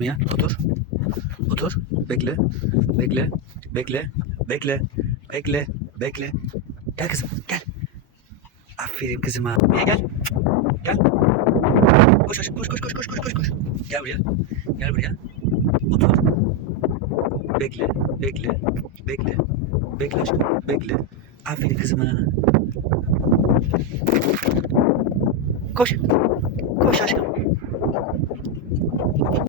Mia otur. Otur. Bekle. Bekle. Bekle. Bekle. Bekle. Bekle. Gel kızım. Gel. Aferin kızıma. Mia gel. Gel. Koş koş koş koş koş koş koş koş. Gel buraya. Gel buraya. Otur. Bekle. Bekle. Bekle. Bekle aşkım. Bekle. Aferin kızıma. Koş. Koş aşkım.